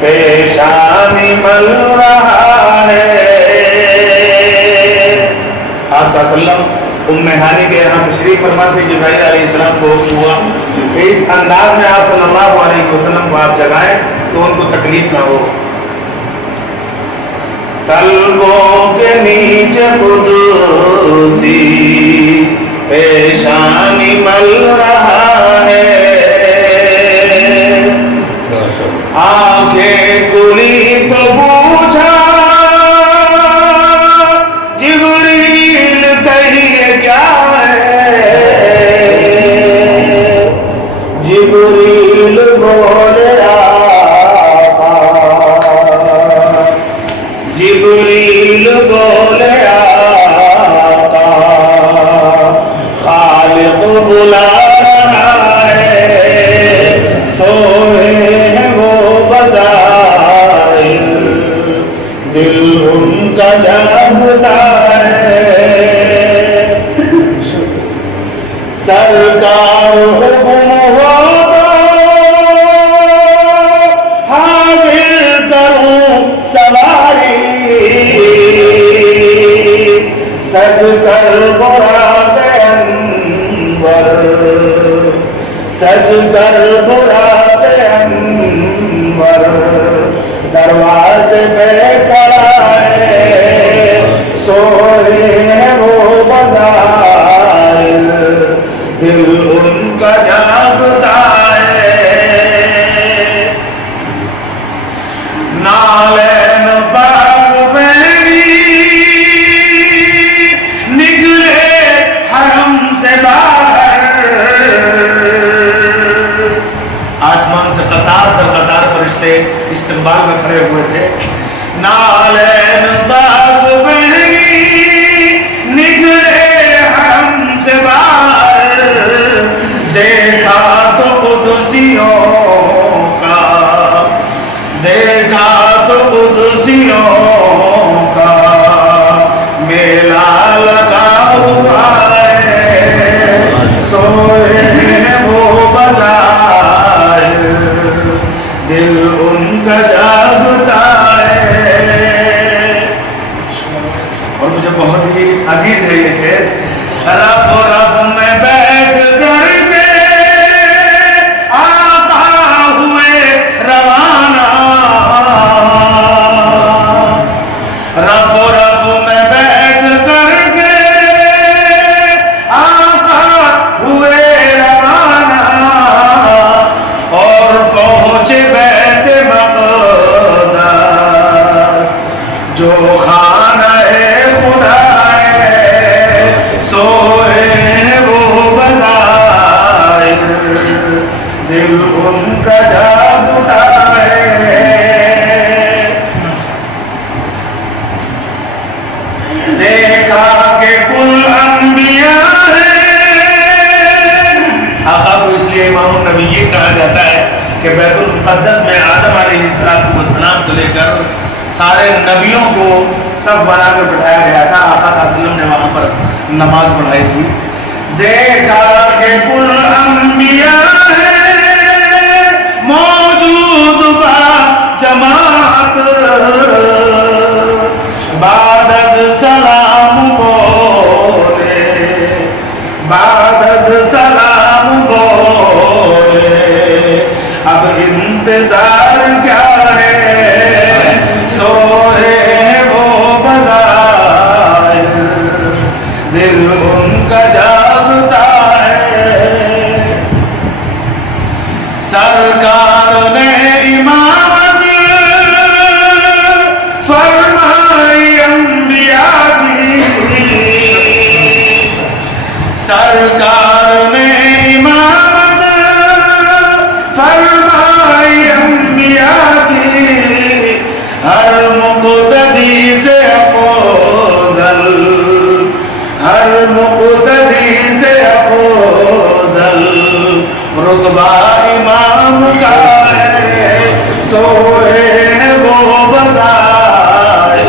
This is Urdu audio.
پیشانی مل رہا ہے. آپ صلی اللہ علیہ وسلم ام ہانی کے یہاں تشریف فرما تھے. جبرائیل علیہ السلام کو حکم ہوا کہ اس انداز میں آپ صلی اللہ علیہ وسلم کو آپ جگائیں تو ان کو تکلیف نہ ہو. طلبوں کے نیچے قدوسی پیشانی مل رہا ہے. آنکھیں کھلی تو پوچھا جبریل کہیے کیا ہے. جبریل بولے آقا. جبریل بولے آقا خالق بلا رہا ہے. سوئے دل ان کا جاگتا ہے. سرکار حکم ہو تو حاضر کروں سواری. سج کر براد انور سج کر براد انور دروازے پہ کھڑا ہے. سوئے ہیں وہ بظاہر دل ان کا جاگتا ہے. نالین باغ میری نکلے حرم سے باہر. آسمان سے قطار در قطار فرشتے استقبال میں کھڑے ہوئے تھے. نالین باغ میری نکلے حرم سے باہر. دیکھا تو قدسیوں کا دیکھا تو قدسیوں کا میلہ لگا ہوا ہے. سوئے ہیں وہ بظاہر دل ان کا جاگتا ہے. اور مجھے بہت ہی عزیز ہے یہ شعر. رف رف میں بیٹھ کر کے آقا ہوئے روانہ. رف رف میں بیٹھ کر کے آقا ہوئے روانہ. اور پہنچے بیت مقدس جو خانہ خدا ہے. سوئے وہ بظاہر دل ان کا جاگتا ہے. دیکھا کہ کل انبیاء آقا کو اس لیے امام النبیین کہا جاتا ہے کہ بیت المقدس میں آدم علیہ السلام سے لے کر سارے نبیوں کو سب بنا کر بٹھایا گیا تھا. آقا صلی اللہ علیہ وسلم نے وہاں پر نماز پڑھائی تھی. دیکھا کہ کل انبیاء ہے موجود با جماعت. بعد از سلام بولے بعد از سلام بولے اب انتظار کیا ہے. سوئے وہ بظاہر دل ان کا جاگتا ہے. سرکار نے امامت فرمائی انبیاء کی. سرکار نے امامت فرمائی انبیاء کی. ہر مقتدی سے افضل ہر مقتدی سے افضل رتبہ امام کا ہے. سوئے وہ بظاہر